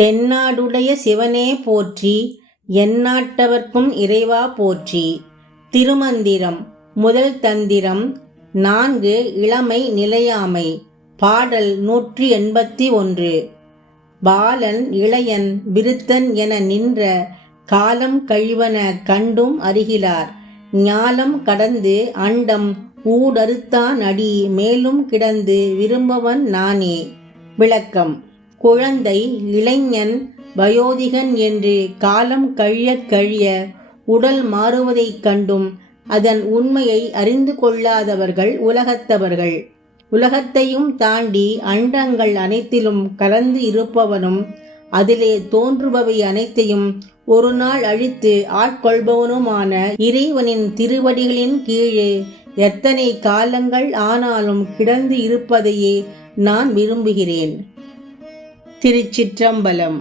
தென்னாடுடைய சிவனே போற்றி எந்நாட்டவர்க்கும் இறைவா போற்றி. திருமந்திரம் முதல் தந்திரம் நான்கு இளமை நிலையாமை. பாடல் நூற்றி எண்பத்தி ஒன்று. பாலன் இளையன் விருத்தன் என நின்ற காலம் கழிவன கண்டும் அருகிலார். ஞாலம் கடந்து அண்டம் ஊடறுத்தான் அடி மேலும் கிடந்து விரும்பவன் நானே. விளக்கம். குழந்தை இளைஞன் வயோதிகன் என்று காலம் கழியக் கழிய உடல் மாறுவதைக் கண்டும் அதன் உண்மையை அறிந்து கொள்ளாதவர்கள் உலகத்தவர்கள். உலகத்தையும் தாண்டி அண்டங்கள் அனைத்திலும் கலந்து இருப்பவனும் அதிலே தோன்றுபவை அனைத்தையும் ஒரு நாள் அழித்து ஆட்கொள்பவனுமான இறைவனின் திருவடிகளின் கீழே எத்தனை காலங்கள் ஆனாலும் கிடந்து இருப்பதையே நான் விரும்புகிறேன். திருச்சிற்றம்பலம்.